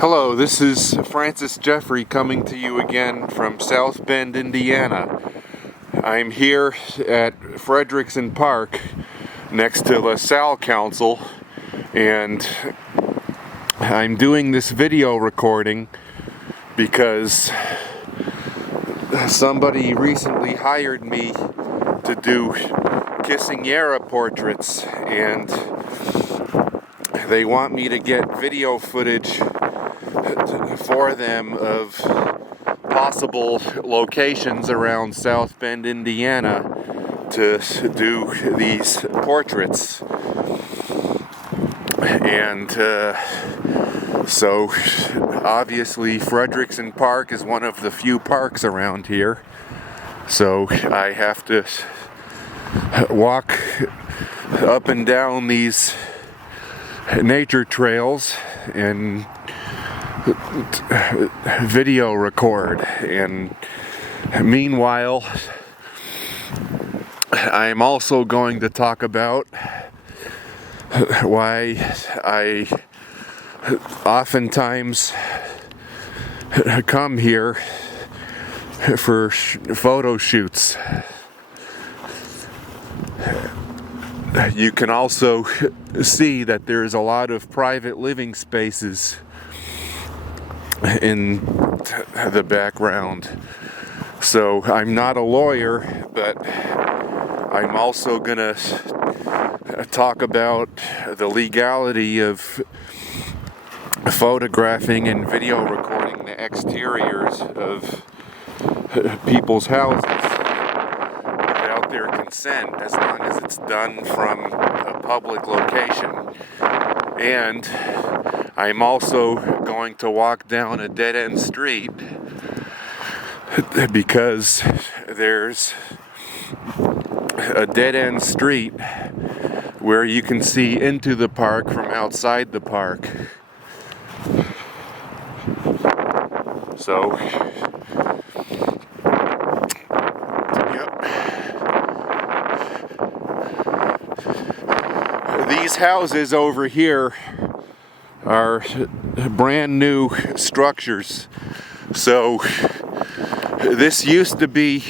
Hello, this is Francis Jeffrey coming to you again from South Bend, Indiana. I'm here at Fredrickson Park next to LaSalle Council, and I'm doing this video recording because somebody recently hired me to do quinceañera portraits, and they want me to get video footage for them of possible locations around South Bend, Indiana to do these portraits. And so obviously Fredrickson Park is one of the few parks around here, so I have to walk up and down these nature trails and video record. And meanwhile, I'm also going to talk about why I oftentimes come here for photo shoots. You can also see that there's a lot of private living spaces in the background. So I'm not a lawyer, but I'm also gonna talk about the legality of photographing and video recording the exteriors of people's houses without their consent, as long as it's done from a public location. And I'm also going to walk down a dead-end street because there's a dead-end street where you can see into the park from outside the park. So, yep. These houses over here are brand new structures. So this used to be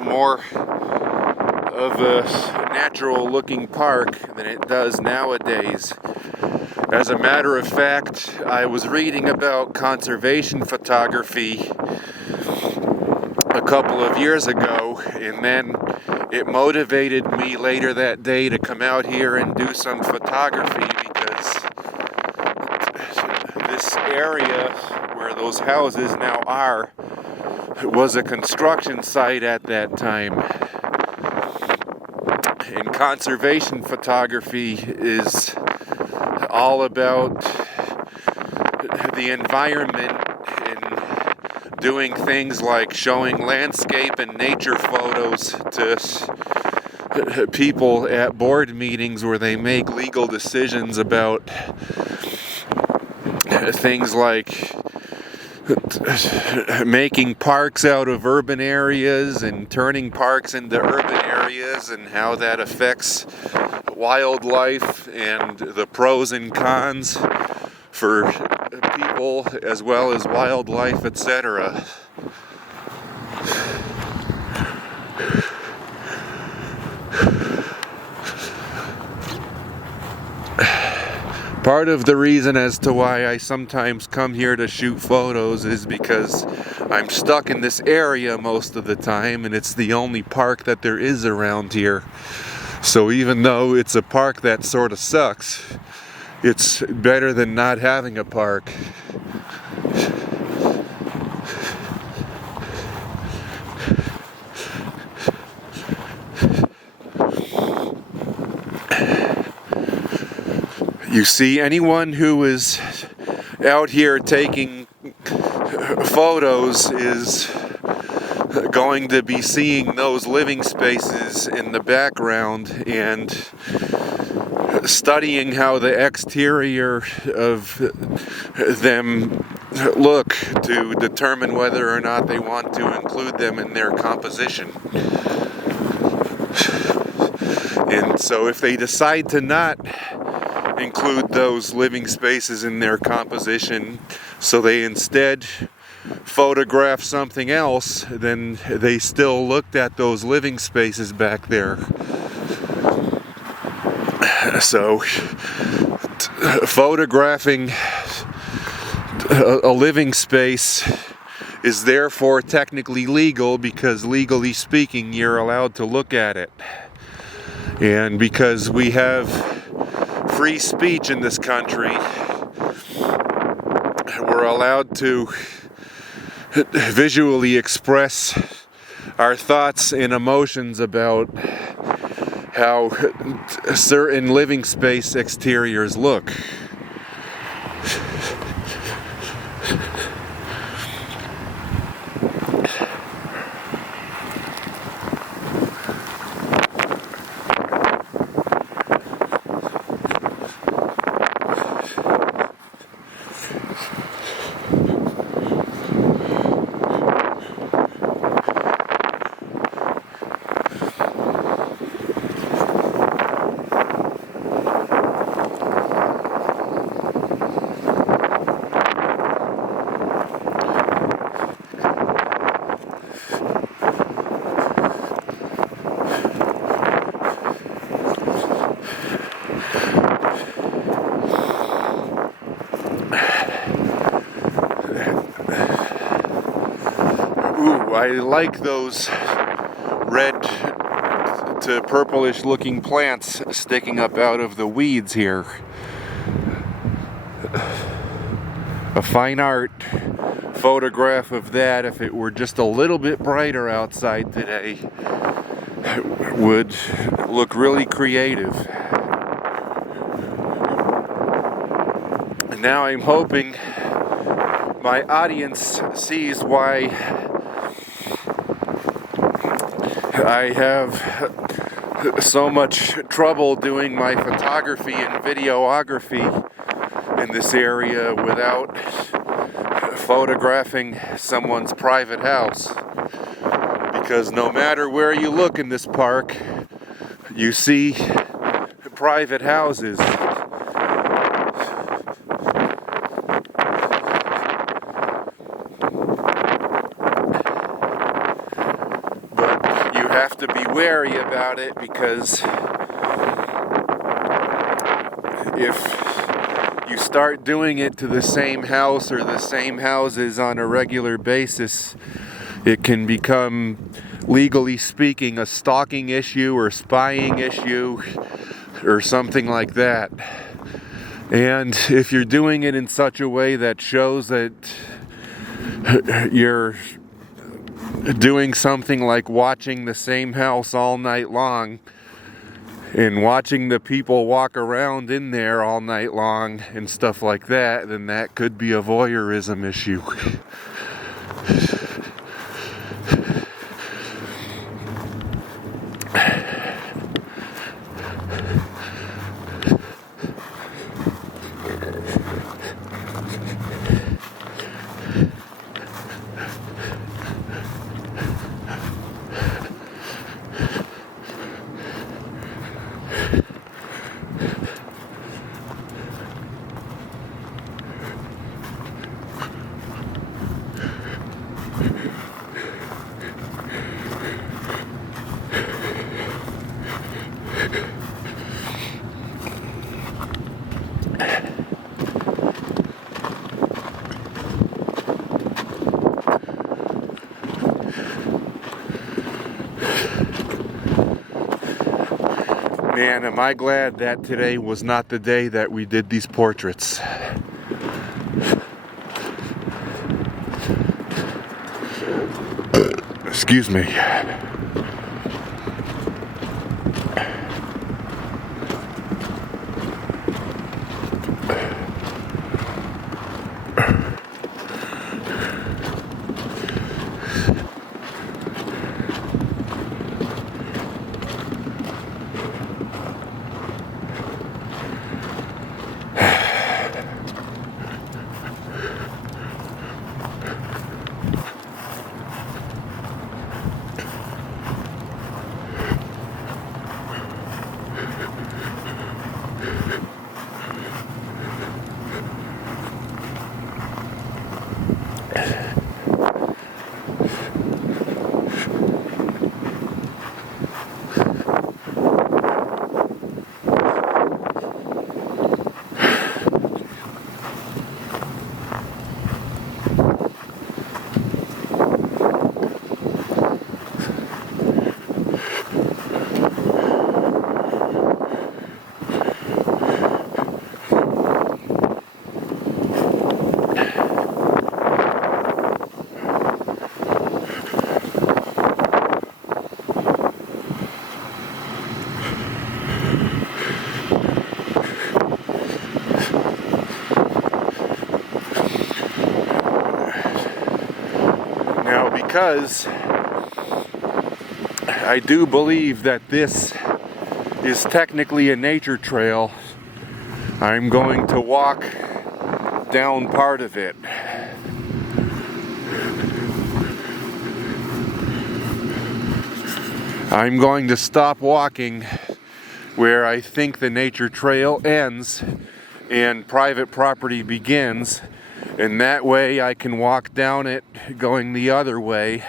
more of a natural looking park than it does nowadays. As a matter of fact, I was reading about conservation photography a couple of years ago, and then it motivated me later that day to come out here and do some photography, because this area where those houses now are was a construction site at that time. And conservation photography is all about the environment and doing things like showing landscape and nature photos to people at board meetings where they make legal decisions about things like making parks out of urban areas and turning parks into urban areas, and how that affects wildlife and the pros and cons for people as well as wildlife, etc. Part of the reason as to why I sometimes come here to shoot photos is because I'm stuck in this area most of the time, and it's the only park that there is around here. So even though it's a park that sort of sucks, it's better than not having a park. You see, anyone who is out here taking photos is going to be seeing those living spaces in the background and studying how the exterior of them look to determine whether or not they want to include them in their composition. And so if they decide to not include those living spaces in their composition, so they instead photograph something else, then they still looked at those living spaces back there. So photographing a living space is therefore technically legal, because legally speaking you're allowed to look at it. And because we have free speech in this country, we're allowed to visually express our thoughts and emotions about how certain living space exteriors look. I like those red to purplish looking plants sticking up out of the weeds here. A fine art photograph of that, if it were just a little bit brighter outside today, would look really creative. And now I'm hoping my audience sees why I have so much trouble doing my photography and videography in this area without photographing someone's private house. Because no matter where you look in this park, you see private houses. Have to be wary about it, because if you start doing it to the same house or the same houses on a regular basis, it can become, legally speaking, a stalking issue or spying issue or something like that. And if you're doing it in such a way that shows that you're doing something like watching the same house all night long and watching the people walk around in there all night long and stuff like that, then that could be a voyeurism issue. Man, am I glad that today was not the day that we did these portraits. Excuse me. because I do believe that this is technically a nature trail, I'm going to walk down part of it. I'm going to stop walking where I think the nature trail ends and private property begins, and that way I can walk down it going the other way,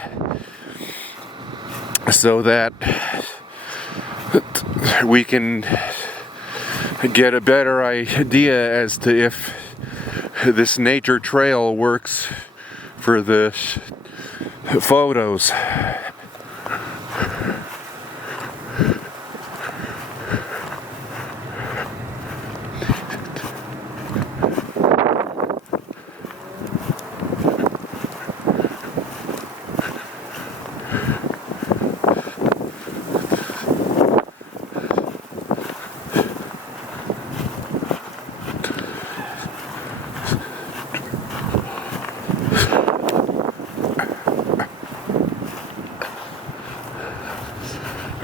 so that we can get a better idea as to if this nature trail works for the photos.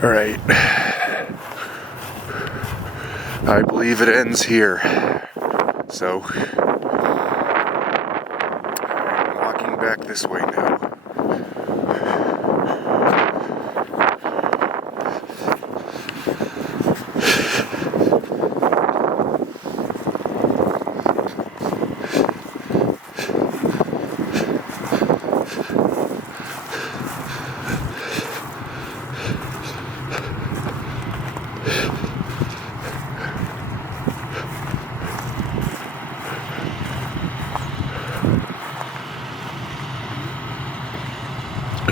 All right, I believe it ends here, so I'm walking back this way now.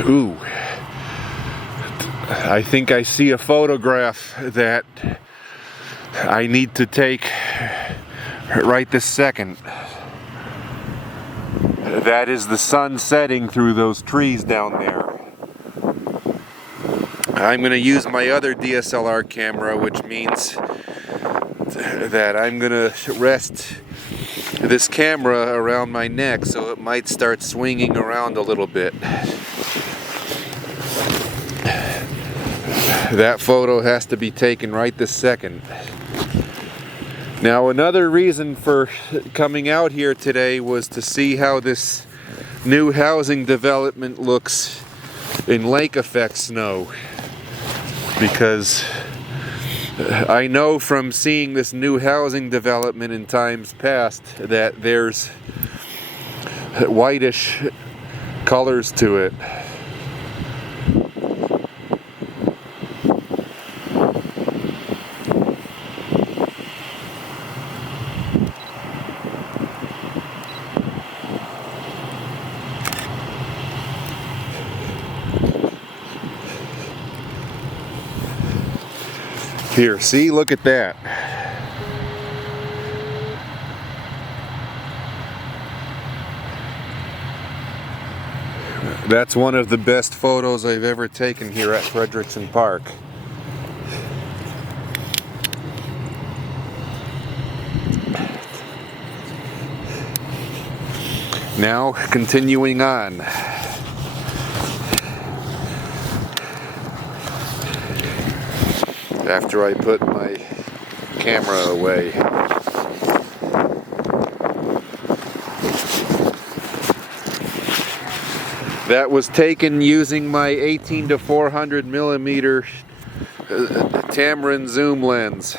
Ooh, I think I see a photograph that I need to take right this second. That is the sun setting through those trees down there. I'm going to use my other DSLR camera, which means that I'm going to rest this camera around my neck so it might start swinging around a little bit. That photo has to be taken right this second. Now, another reason for coming out here today was to see how this new housing development looks in lake effect snow, because I know from seeing this new housing development in times past that there's whitish colors to it. Here, see, look at that. That's one of the best photos I've ever taken here at Fredrickson Park. Now, continuing on. After I put my camera away. That was taken using my 18 to 400 millimeter Tamron zoom lens.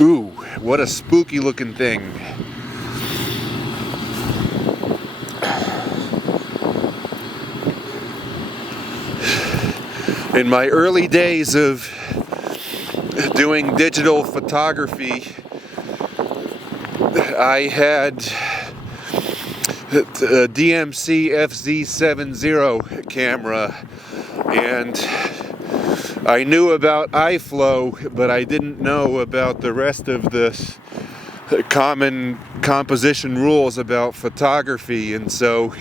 Ooh, what a spooky looking thing. In my early days of doing digital photography, I had a DMC FZ70 camera, and I knew about iFlow, but I didn't know about the rest of the common composition rules about photography, and so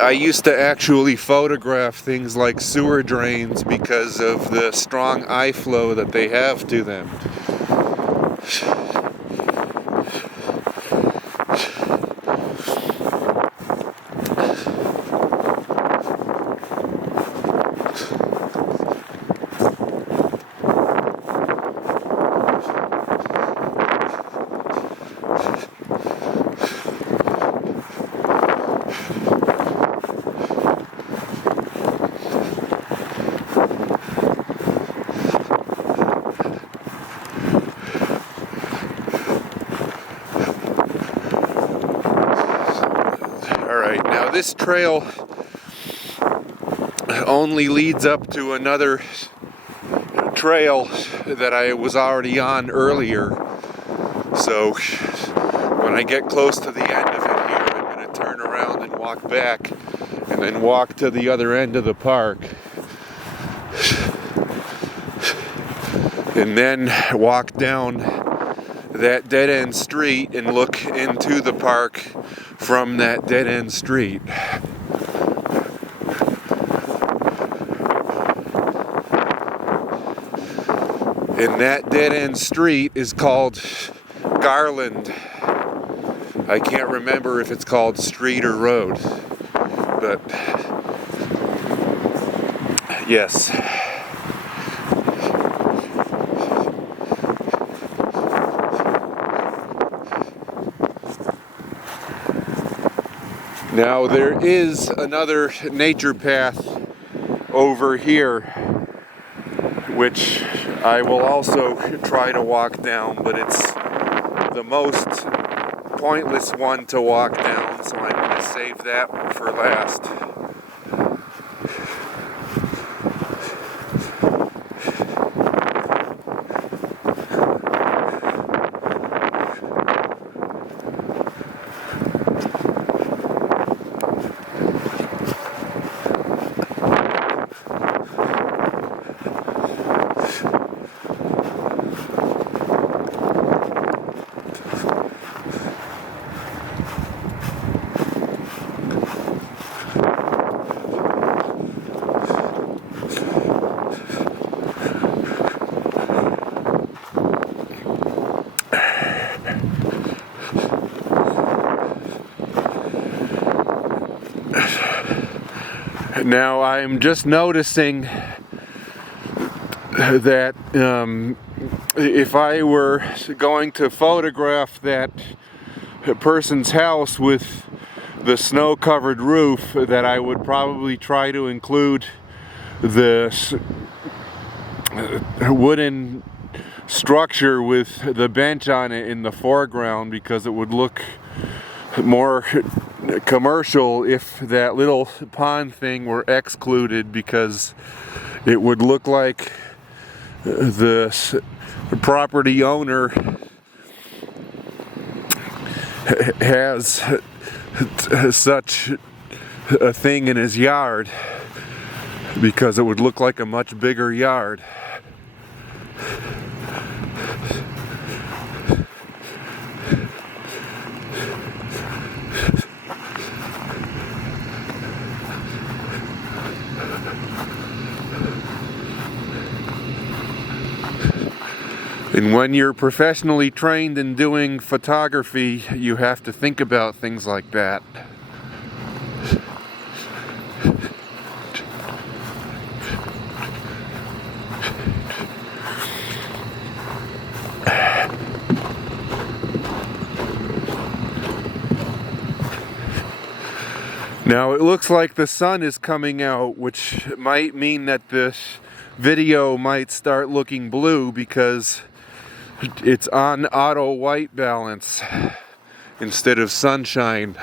I used to actually photograph things like sewer drains because of the strong iFlow that they have to them. Alright, now this trail only leads up to another trail that I was already on earlier. So when I get close to the end of it here, I'm going to turn around and walk back and then walk to the other end of the park. And then walk down that dead-end street and look into the park from that dead-end street. And that dead-end street is called Garland. I can't remember if it's called street or road, but yes. Now there is another nature path over here, which I will also try to walk down, but it's the most pointless one to walk down, so I'm going to save that for last. Now I'm just noticing that if I were going to photograph that person's house with the snow-covered roof, that I would probably try to include the wooden structure with the bench on it in the foreground, because it would look more commercial if that little pond thing were excluded, because it would look like the property owner has such a thing in his yard, because it would look like a much bigger yard. And when you're professionally trained in doing photography, you have to think about things like that. Now it looks like the sun is coming out, which might mean that this video might start looking blue, because It's on auto white balance instead of sunshine.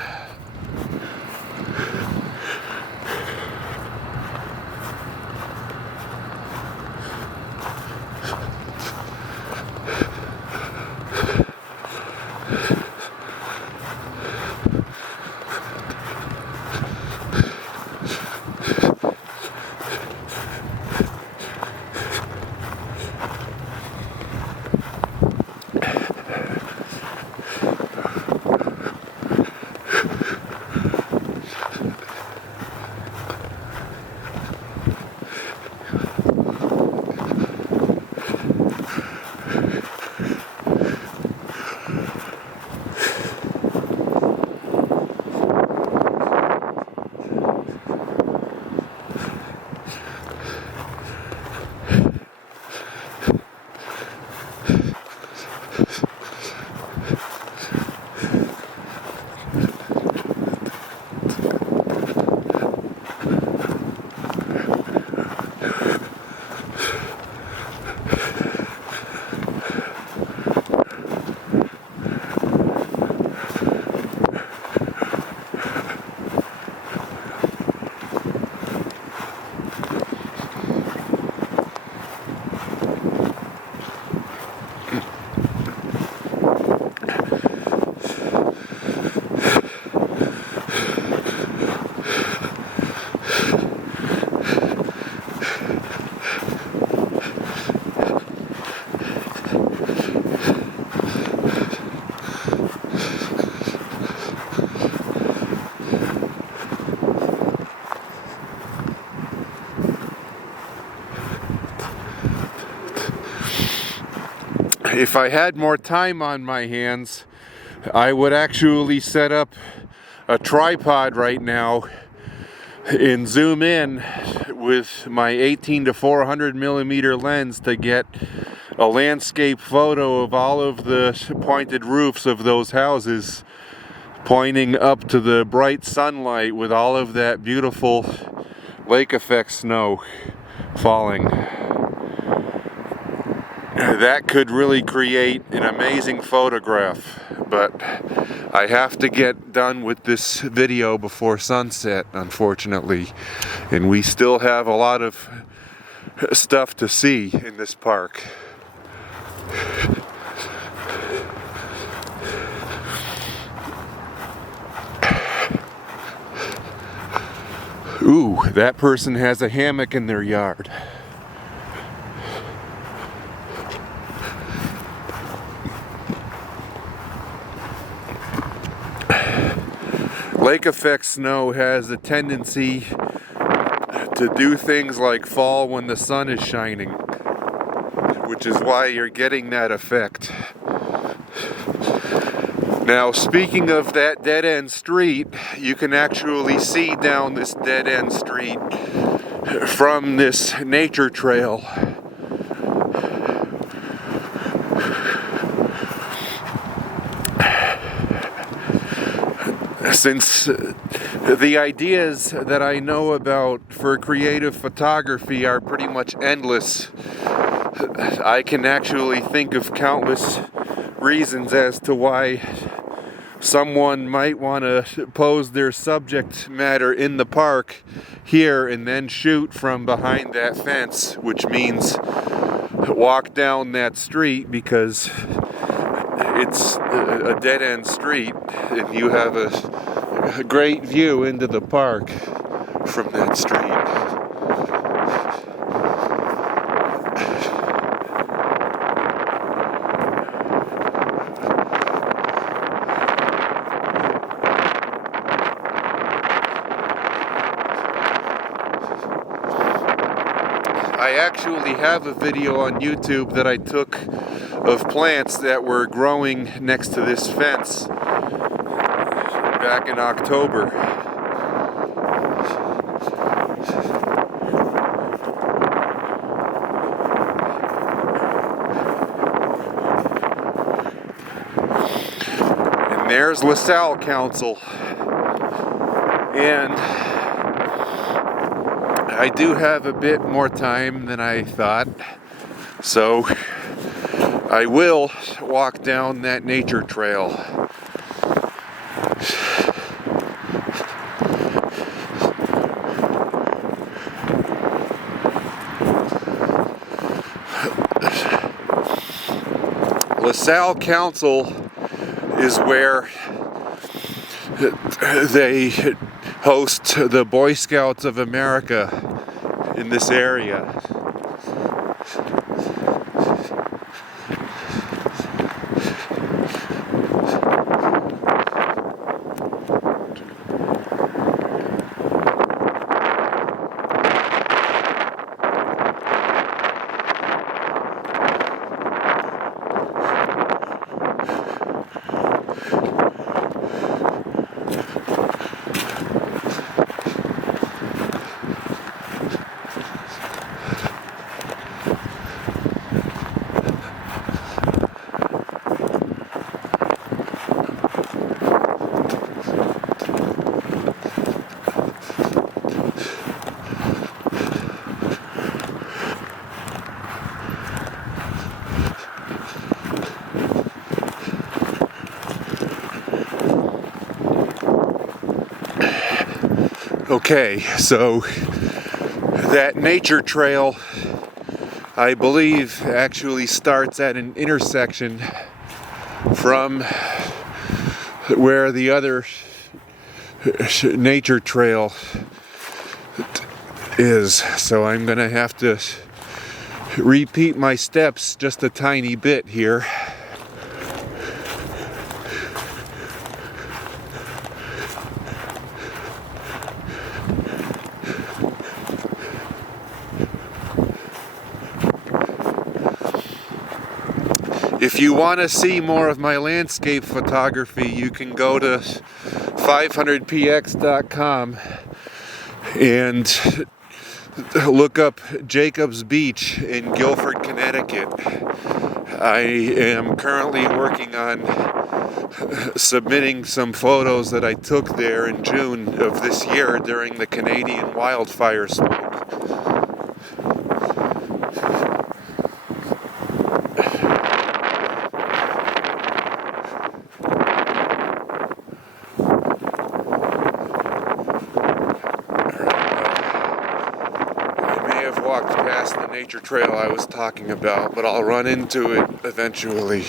If I had more time on my hands, I would actually set up a tripod right now and zoom in with my 18 to 400 millimeter lens to get a landscape photo of all of the pointed roofs of those houses pointing up to the bright sunlight with all of that beautiful lake effect snow falling. That could really create an amazing photograph, but I have to get done with this video before sunset, unfortunately, and we still have a lot of stuff to see in this park. Ooh, that person has a hammock in their yard. Lake effect snow has a tendency to do things like fall when the sun is shining, which is why you're getting that effect. Now, speaking of that dead-end street, you can actually see down this dead-end street from this nature trail. Since the ideas that I know about for creative photography are pretty much endless, I can actually think of countless reasons as to why someone might want to pose their subject matter in the park here and then shoot from behind that fence, which means walk down that street because it's a dead-end street and you have a great view into the park from that street. I actually have a video on YouTube that I took of plants that were growing next to this fence back in October. And there's LaSalle Council. And I do have a bit more time than I thought, so I will walk down that nature trail. LaSalle Council is where they host the Boy Scouts of America in this area. Okay, so that nature trail, I believe, actually starts at an intersection from where the other nature trail is. So I'm gonna have to repeat my steps just a tiny bit here. If you want to see more of my landscape photography, you can go to 500px.com and look up Jacobs Beach in Guilford, Connecticut. I am currently working on submitting some photos that I took there in June of this year during the Canadian wildfire smoke. Walked past the nature trail I was talking about, but I'll run into it eventually.